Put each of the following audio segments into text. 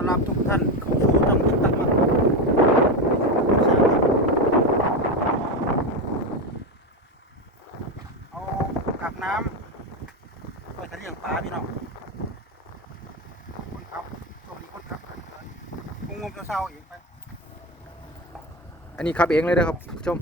ต้อนรับทุกท่านเข้าสู่ช่องติ๊กตักครับเอากักน้ำไว้จะเลี้ยงปลาพี่น้องคนขับช่วงนี้คนขับคงงมเศร้าๆเองไป อันนี้ขับเองเลยนะครับผู้ชม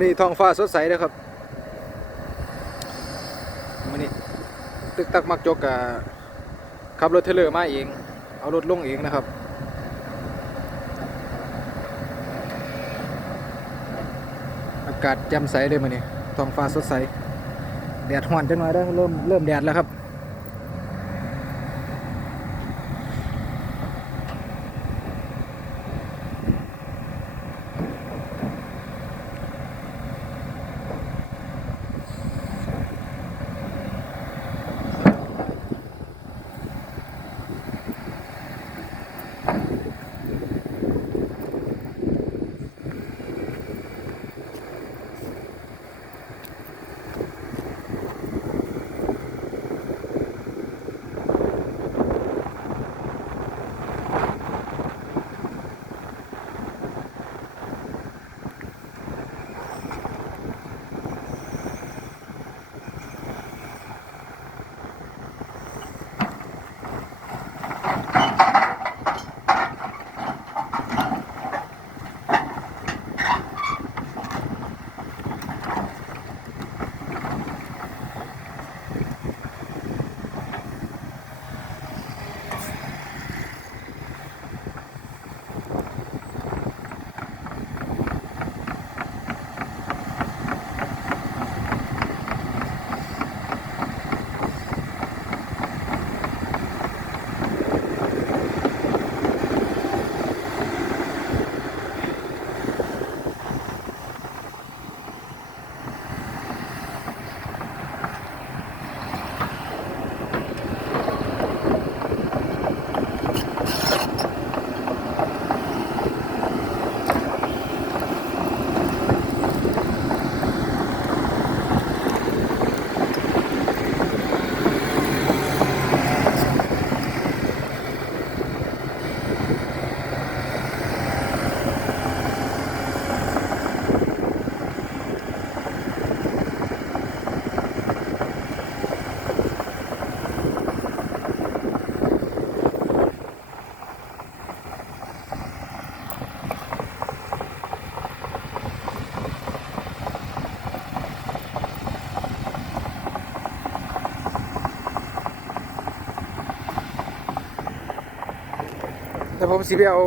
มื้อนี้ท้องฟ้าสดใสเลยครับมื้อนี้ตึกตักมักจกกะขับรถเทเลอร์มาเอง เอารถลงเองนะครับอากาศแจ่มใสเลยมื้อนี้ท้องฟ้าสดใส แดดฮ้อนจังหน่อยแล้วเริ่มเริ่มแดดแล้วครับ ผมสิไปเอา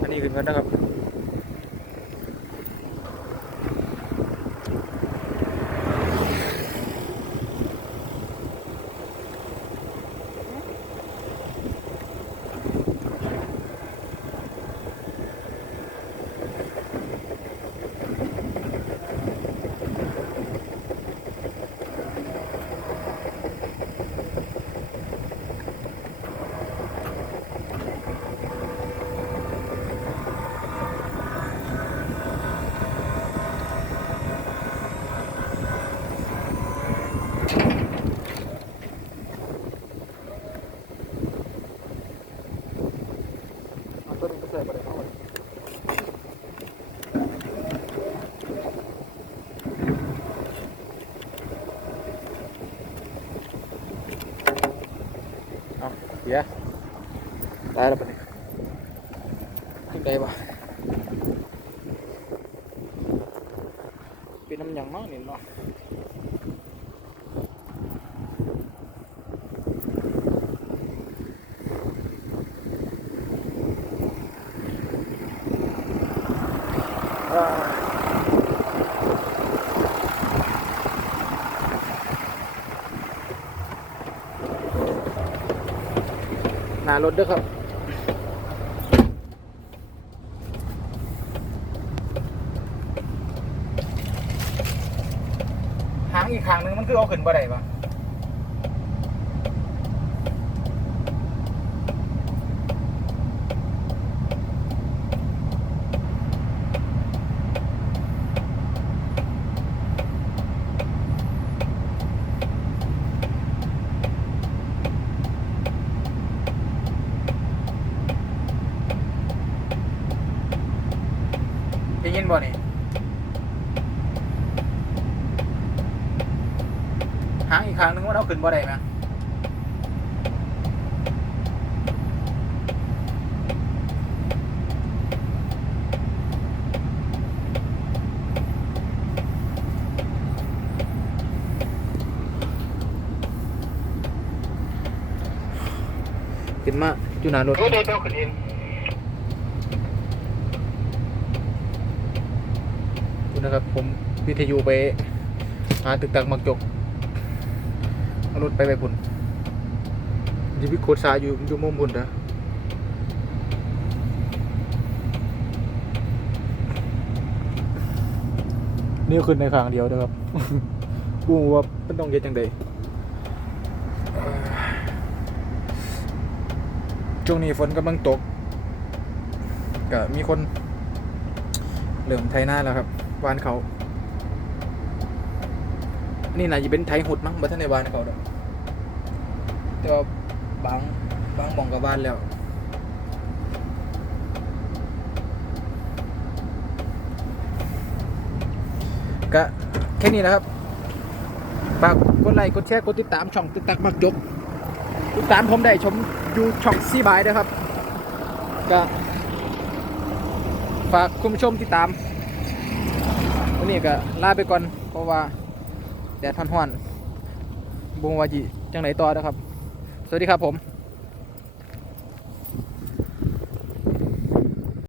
อันนี้ขึ้นกันนะครับ dạ. Đây là mình trước đây mà pin năm nhầm nó thì nó. ารถด้วยครับหางอีกขางหนึงมันคือเอาขึ้นบ่ได้ปะ ได้ยินบ่นี่หางอีกข้างหนึงมันเอาขึ้นบ่ได้ไหมขึ้นมาอยู่หน้ารถก็ได้ต้องขึ้นเอง คุณ นะครับ ผมวิทยุไปหาตึกตักมักจกเอารถไปไปพุ่นยีวิโคตรสาอยู่อยู่มุมพุ่นนะนี่ขึ้นในข้างเดียวนะครับกูว่ามันต้องเย็ดจังใดเอ่อช่วงนี้ฝนกำลังตก ก็มีคนเหลื่อมไทยหน้าแล้วครับ วานเขานี่น่าจะเป็นไทยหุดมั้งบัท่านในวานเขาดอกแต่ว่าบางบางมองกับวานแล้วก็แค่นี้นะครับฝากกดไลค์กดแชร์กดติดตามช่องตึกตักมักจกติดตามผมได้ชมอยู่ช่องซีบายนะครับ ก็ฝากคุณผู้ชมติดตาม วันนี้ก็ลาไปก่อน เพราะว่าแดดท่อนๆบงวาจิจังไหนต่อนะครับ สวัสดีครับผม